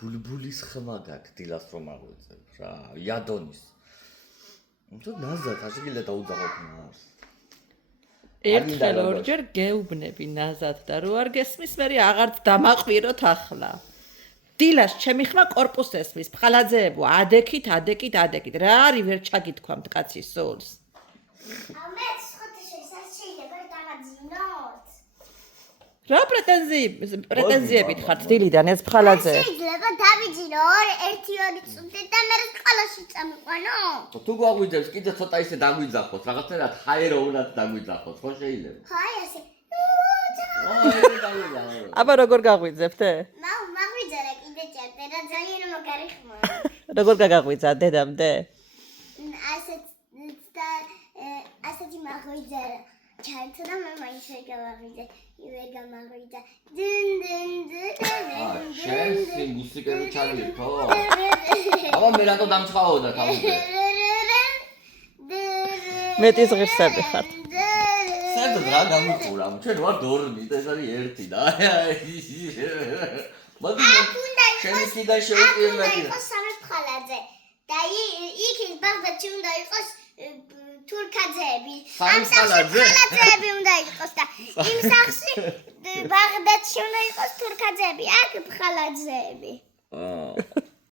ბულბულის ხმა გაქვს დილას რომ აღვიძებ რა იადონის თუ ნაზად აღიგილა დაუძაღოთ მას ერთხელ ორჯერ გეუბნები ნაზად და რო არ გესმის მე აღარც დამაყვიროთ ახლა დილას ჩემი ხმა კორპუს ესმის ფხალაძეებო ადექით რა არის ვერ ჩაგითქვამთ კაცის სულს მე სხოთიშეს არ შეიძლება დაგაძინოთ რა პრეტენზიებით ხართ დილიდან ეს ფხალაძე შეიძლება დავიძინო 1-2 წუთი და მე სკოლაში წამიყვანო თუ გაგვიძებს კიდე ცოტა ისე დაგვიძახოთ რაღაცნაირად ჰაეროვნად დაგვიძახოთ ხო შეიძლება ჰაი ასე აბა როგორ გაგვიძებთ მაგვიძარა კიდე ჭერდე რა ძალიან მაგარი ხმა როგორ გაგაღვიძა დედამდე ასეთი მაგვიძარა ჩაერთო და მე მაინც ვერ გავაღვიძე ვერ გამაღვიძა შენს მუსიკები ჩაგիր ხო აბა მე რატო დამწყავდა თავზე მეტის ღირსები ხართ საერთოდ რა გამიყურა ჩვენ ვართ ორნი და ეს არის ერთი და მოდი შენი კიდე შევტირნები იყო სამი ფხალაძე და იქ ბაღდადში უნდა იყოს თურქაძეები ამ სახში ფხალაძეები უნდა იყოს და იმ სახში ბაღდადში უნდა იყოს თურქაძეები აქ ფხალაძეები